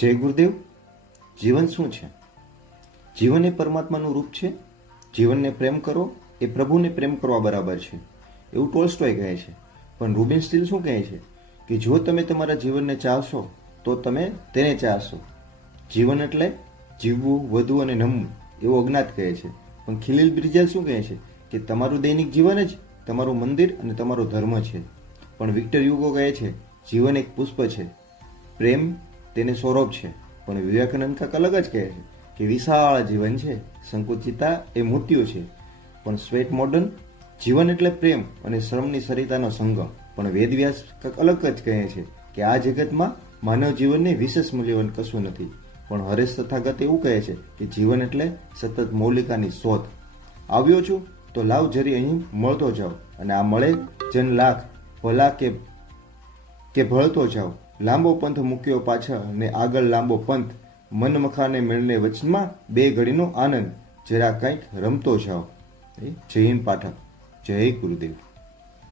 જય ગુરુદેવ. જીવન શું છે? જીવન એ પરમાત્માનું રૂપ છે. જીવનને પ્રેમ કરો એ પ્રભુને પ્રેમ કરવા બરાબર છે, એવું ટોલ્સ્ટોય કહે છે. પણ રૂબિન સ્ટીલ શું કહે છે કે જો તમે તમારા જીવનને ચાહશો તો તમે તેને ચાહશો. જીવન એટલે જીવવું, વધવું અને નમવું, એવું અજ્ઞાત કહે છે. પણ ખિલીલ બ્રિજલ શું કહે છે કે તમારું દૈનિક જીવન જ તમારું મંદિર અને તમારો ધર્મ છે. પણ વિક્ટર યુગો કહે છે જીવન એક પુષ્પ છે, પ્રેમ તેને સૌરભ છે. પણ વિવેકાનંદ કાંક અલગ જ કહે છે કે વિશાળ જીવન છે, સંકુચિતા એ મૃત્યુ છે. પણ સ્વેટ મોડર્ન જીવન એટલે પ્રેમ અને શ્રમની સરિતાનો સંગમ. પણ વેદવ્યાસ કાંક અલગ જ કહે છે કે આ જગતમાં માનવ જીવનને વિશેષ મૂલ્યવાન કશું નથી. પણ હરેશ તથાગત એવું કહે છે કે જીવન એટલે સતત મૌલિકાની શોધ. આવ્યો છું તો લાવ જરી અહીં મળતો જાઓ, અને આ મળે જન લાખ ભલા કે ભળતો જાઓ. લાંબો પંથ મૂક્યો પાછળ ને આગળ લાંબો પંથ, મન મખાને મેળને વચનમાં બે ઘડીનો આનંદ, જરા કંઈક રમતો જાઓ. જય હિન્દ પાઠક. જય ગુરુદેવ.